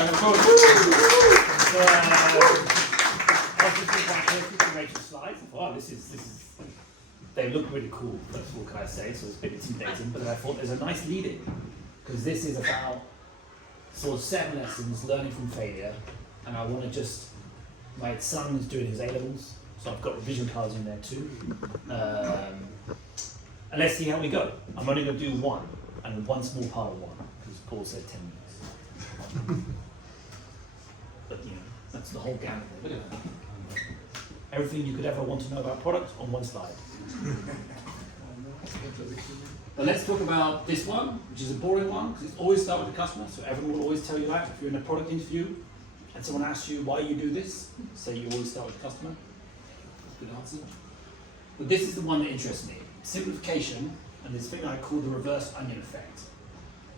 round of applause. I was just thinking about configuration slides. Wow, this is. They look really cool. That's what can I say. So it's a bit intimidating, but I thought there's a nice lead in because this is about sort of 7 lessons learning from failure, and I want to just. My son is doing his A-levels, so I've got revision cards in there too. And let's see how we go. I'm only going to do one, and one small part of one, because Paul said 10 minutes. But you know, that's the whole gamut. Look at that. Everything you could ever want to know about product on one slide. But let's talk about this one, which is a boring one, because it's always start with the customer, so everyone will always tell you that. If you're in a product interview, and someone asks you why you do this, say you always start with the customer. Good answer. But this is the one that interests me. Simplification, and this thing I call the reverse onion effect.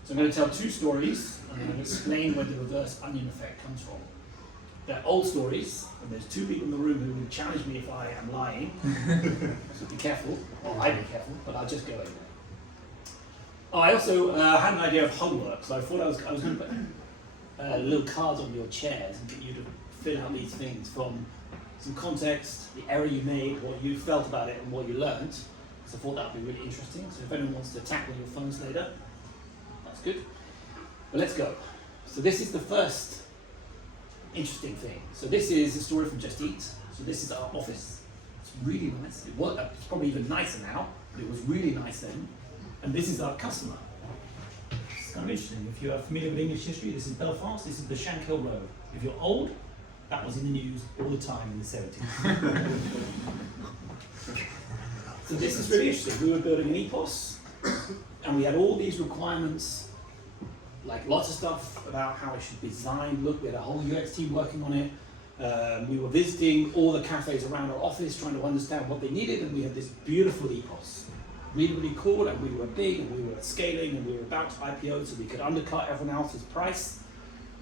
So I'm going to tell 2 stories, and I'm going to explain where the reverse onion effect comes from. They're old stories, and there's 2 people in the room who will challenge me if I am lying. So be careful, or I'd be careful, but I'll just go anyway. Oh, I also had an idea of homework, so I thought I was going to put little cards on your chairs and get you to fill out these things from some context, the error you made, what you felt about it, and what you learned. So I thought that would be really interesting. So if anyone wants to tackle your phones later, that's good. But let's go. So this is the first interesting thing. So this is a story from Just Eat. So this is our office. It's really nice. It's probably even nicer now, but it was really nice then. And this is our customer. It's kind of interesting. If you are familiar with English history, this is Belfast, this is the Shankill Road. If you're old, that was in the news all the time in the 70s. So this is really interesting. We were building an EPOS, and we had all these requirements, like lots of stuff about how it should be designed. Look, we had a whole UX team working on it. We were visiting all the cafes around our office, trying to understand what they needed, and we had this beautiful EPOS. Really, really cool, and we were big, and we were scaling, and we were about to IPO, so we could undercut everyone else's price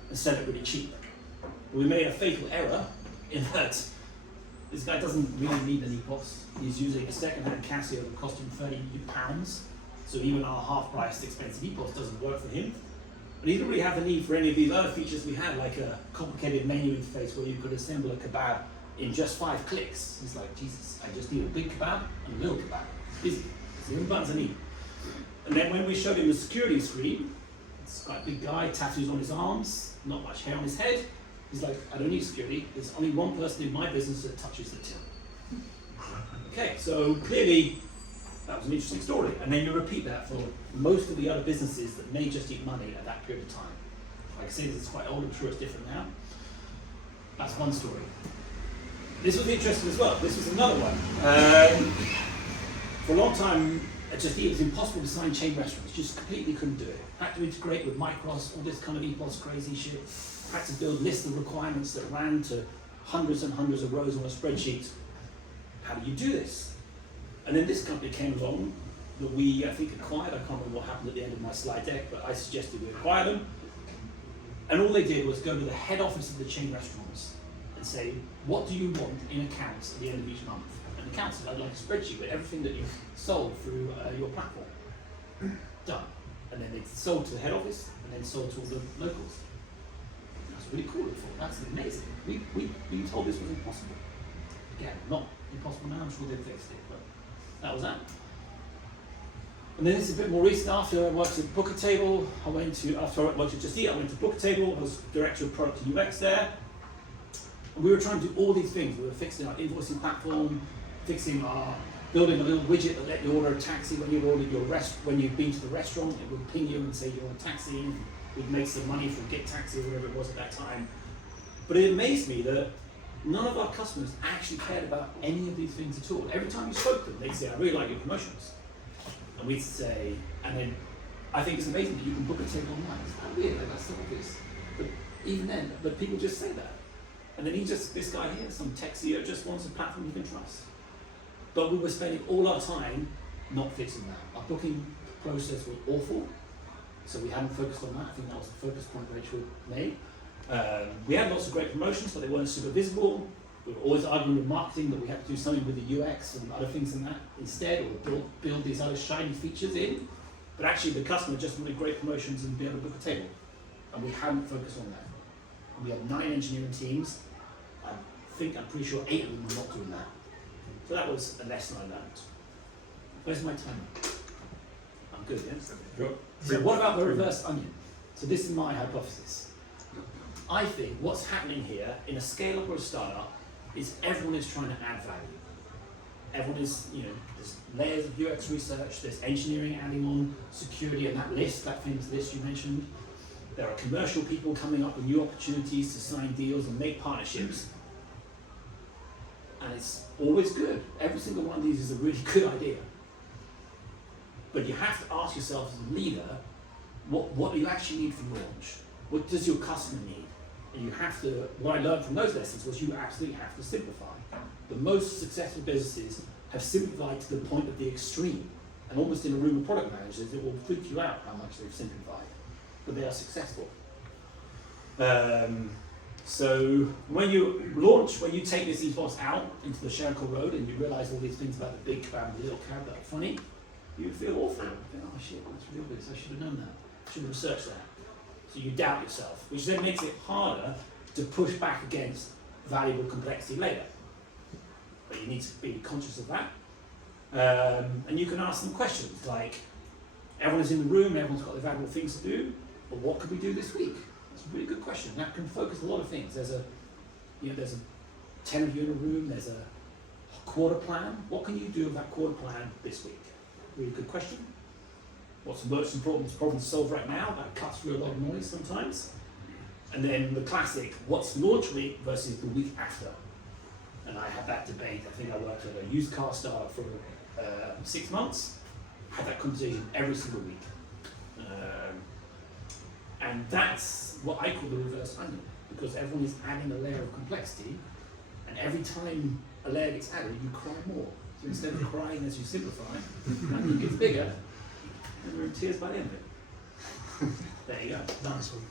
and sell it really cheap. We made a fatal error in that this guy doesn't really need an EPOS. He's using a second-hand Casio that cost him £30, so even our half-priced expensive EPOS doesn't work for him. But he didn't really have the need for any of these other features we had, like a complicated menu interface where you could assemble a kebab in just 5 clicks. He's like, Jesus, I just need a big kebab and a little kebab. Easy. It's the only buttons I need. And then when we showed him the security screen, it's quite a big guy, tattoos on his arms, not much hair on his head. He's like, I don't need security. There's only one person in my business that touches the till. Okay, so clearly that was an interesting story. And then you repeat that for most of the other businesses that may just eat money at that period of time. Like I say, this is quite old, I'm sure it's different now. That's one story. This was interesting as well. This was another one. For a long time, at Just Eat, it was impossible to sign chain restaurants. Just completely couldn't do it. Had to integrate with Micros, all this kind of EPOS crazy shit. Had to build lists of requirements that ran to hundreds and hundreds of rows on a spreadsheet. How do you do this? And then this company came along that we, I think, acquired. I can't remember what happened at the end of my slide deck, but I suggested we acquire them. And all they did was go to the head office of the chain restaurants and say, what do you want in accounts at the end of each month? And accounts said, I'd like a spreadsheet with everything that you've sold through your platform. Done. And then they sold to the head office and then sold to all the locals. That's really cool. That's amazing. We've been told this was impossible. Again, not impossible now, I'm sure they fixed it, but that was that. And then this is a bit more recent. After I worked at Booker Table, after I worked at Just Eat, I went to Booker Table, I was director of product and UX there. And we were trying to do all these things. We were fixing our invoicing platform, building a little widget that let you order a taxi when when you've been to the restaurant. It would ping you and say you're on a taxi. We'd make some money from Get Taxi or whatever it was at that time. But it amazed me that none of our customers actually cared about any of these things at all. Every time we spoke to them, they'd say, I really like your promotions. And we'd say, and then I think it's amazing that you can book a table online. It's not weird, like that's so obvious. But even then, but people just say that. And then this guy here, some tech CEO, just wants a platform you can trust. But we were spending all our time not fixing that. Our booking process was awful, so we hadn't focused on that. I think that was the focus point Rachel made. We had lots of great promotions, but they weren't super visible. We were always arguing with marketing that we had to do something with the UX and other things in that instead, or build these other shiny features in. But actually the customer just wanted great promotions and be able to book a table. And we hadn't focused on that. and we had 9 engineering teams. I'm pretty sure 8 of them were not doing that. So that was a lesson I learned. Where's my timer? I'm good, yes? Sure. So what about the reverse onion? So this is my hypothesis. I think what's happening here in a scale-up or a startup is everyone is trying to add value. Everyone is, there's layers of UX research, there's engineering adding on, security and that list, that famous list you mentioned. There are commercial people coming up with new opportunities to sign deals and make partnerships. And it's always good. Every single one of these is a really good idea. But you have to ask yourself as a leader, what do you actually need for launch? What does your customer need? And you have to, what I learned from those lessons was you absolutely have to simplify. The most successful businesses have simplified to the point of the extreme. And almost in a room of product managers, it will freak you out how much they've simplified. But they are successful. So when you launch, when you take this ethos out into the Shankill Road and you realize all these things about the big cab and the little cab that are funny, you feel awful. You think, oh shit, that's real business. I should have known that. I should have researched that. So you doubt yourself, which then makes it harder to push back against valuable complexity later. But you need to be conscious of that. And you can ask them questions like, everyone's in the room, everyone's got their valuable things to do, but what could we do this week? That's a really good question. That can focus a lot of things. There's a 10 of you in a room, there's a quarter plan. What can you do with that quarter plan this week? Really good question. What's the most important problem to solve right now? That cuts through a lot of noise sometimes. And then the classic, what's launch week versus the week after? And I had that debate. I think I worked at a used car startup for 6 months. I had that conversation every single week. And that's what I call the reverse onion, because everyone is adding a layer of complexity, and every time a layer gets added, you cry more. So instead of crying as you simplify, the onion gets bigger, and you're in tears by the end of it. There you go. Nice one.